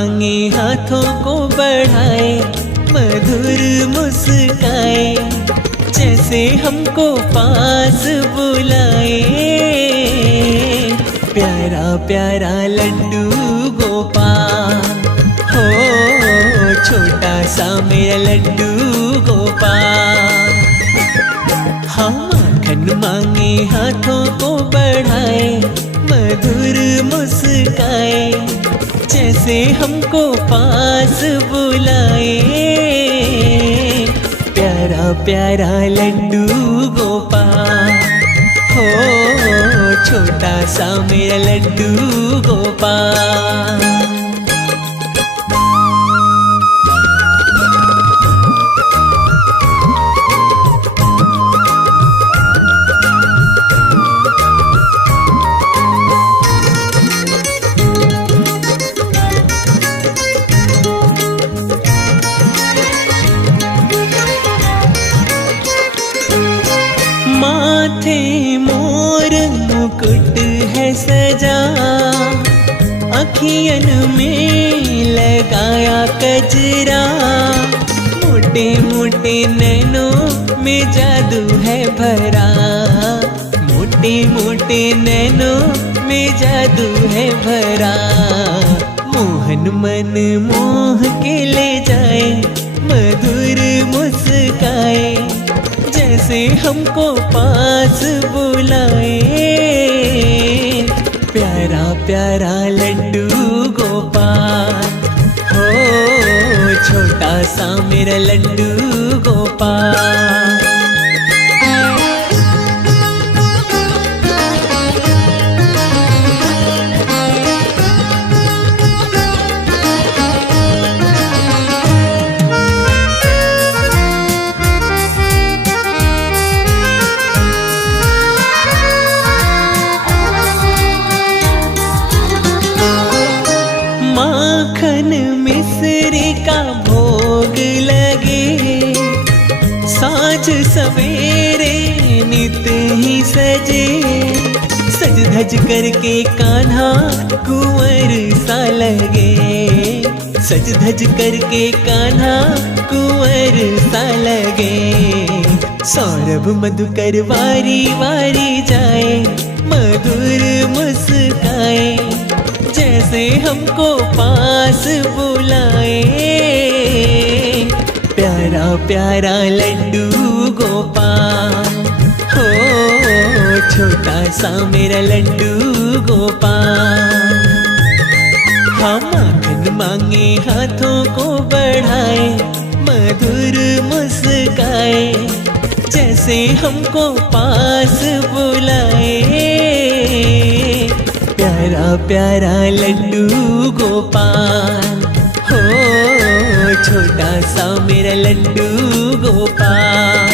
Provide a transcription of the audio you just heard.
मांगे हाथों को बढ़ाए, मधुर मुस्काए, जैसे हमको पास बुलाए। प्यारा प्यारा लड्डू गोपाल, हो छोटा सा मेरा लड्डू गोपाल। हाँ माखन मांगे हाथों को बढ़ाए, मधुर मुस्काए, जैसे हमको पास बुलाए। प्यारा प्यारा लड्डू गोपाल, हो छोटा सा मेरा लड्डू गोपाल। माथे मोर मुकुट है सजा, अखियन में लगाया कजरा, मोटे मोटे नैनों में जादू है भरा, मोटे मोटे नैनों में जादू है भरा। मोहन मन मोह के ले जाए, मधुर मुस्काए, जैसे हमको पास बुलाए। प्यारा प्यारा लड्डू गोपाल, हो छोटा सा मेरा लड्डू गोपाल। माखन मिश्री का भोग लगे, साँझ सवेरे नित ही सजे, सज धज करके कान्हा कुंवर सा लगे, सज धज करके कान्हा कुंवर सा लगे। सौरभ मधुकर वारी वारी जाए, मधुर मुस्काए, जैसे हमको पास बुलाए। प्यारा प्यारा लड्डू गोपाल, हो छोटा सा मेरा लड्डू गोपाल। हाँ माखन मांगे हाथों को बढ़ाए, मधुर मुस्काए, जैसे हमको पास बुलाए। प्यारा प्यारा लड्डू गोपाल, हो छोटा सा मेरा लड्डू गोपाल।